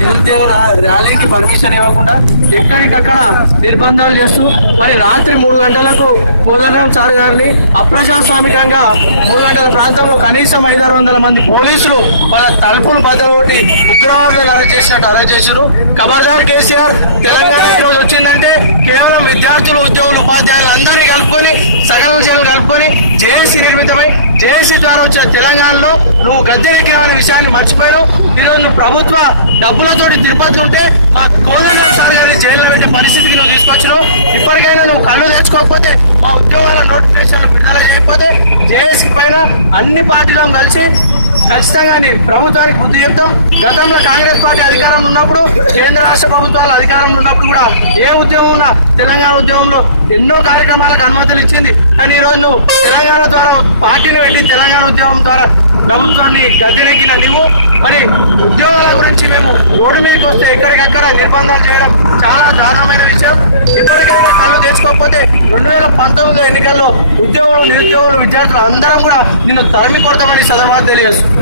నిరుద్యోగుల ర్యాలీకి పర్మిషన్ ఇవ్వకుండా ఎక్కడికక్కడ నిర్బంధాలు చేస్తూ మరి రాత్రి 3 గంటలకు పోలవరం సార్ గారిని అప్రజాస్వామికంగా 3 గంటల ప్రాంతంలో కనీసం 500-600 మంది పోలీసులు వాళ్ళ తలుపులు బద్దలగొట్టి ఉగ్రవాదులను అరెస్ట్ చేశారు. ఖబర్దార్ కేసీఆర్, తెలంగాణ ఈరోజు వచ్చిందంటే కేవలం విద్యార్థులు, ఉద్యోగులు, ఉపాధ్యాయులు అందరినీ కలుపుకొని సకల సేవలు కలుపుకొని జేఏసీ నిర్మితమై జేఏసీ ద్వారా వచ్చిన తెలంగాణలో నువ్వు గద్దెనెక్కిన విషయాన్ని మర్చిపోయావు. ఈరోజు నువ్వు ప్రభుత్వ డబ్బులతోటి తిరుపతి ఉంటే ఆ కోదండరాం సార్ గారిని జైల్లో పెట్టే పరిస్థితికి నువ్వు తీసుకొచ్చినావు. ఇప్పటికైనా నువ్వు కళ్ళు తెచ్చుకోకపోతే, మా ఉద్యోగాల నోటిఫికేషన్ విడుదల చేయకపోతే జేఏసీ పైన అన్ని పార్టీలను కలిసి ఖచ్చితంగా ప్రభుత్వానికి బుద్ధి చెప్తాం. గతంలో కాంగ్రెస్ పార్టీ అధికారంలో ఉన్నప్పుడు, కేంద్ర రాష్ట్ర ప్రభుత్వాలు అధికారంలో ఉన్నప్పుడు కూడా ఏ ఉద్యమంలో తెలంగాణ ఉద్యమంలో ఎన్నో కార్యక్రమాలకు అనుమతులు ఇచ్చింది. కానీ ఈరోజు నువ్వు తెలంగాణ ద్వారా పార్టీని పెట్టి తెలంగాణ ఉద్యమం ద్వారా ప్రభుత్వాన్ని గద్దెనెక్కిన నువ్వు మరి ఉద్యోగాల గురించి మేము రోడ్డు మీదకి వస్తే ఎక్కడికక్కడ నిర్బంధాలు చేయడం చాలా దారుణమైన విషయం. ఇప్పటికైనా కళ్ళు తెచ్చుకోకపోతే 2019 ఎన్నికల్లో ఉద్యోగులు, నిరుద్యోగులు, విద్యార్థులు అందరం కూడా నిన్ను తరిమి కొడతామని సందర్భంగా తెలియజేస్తున్నాం.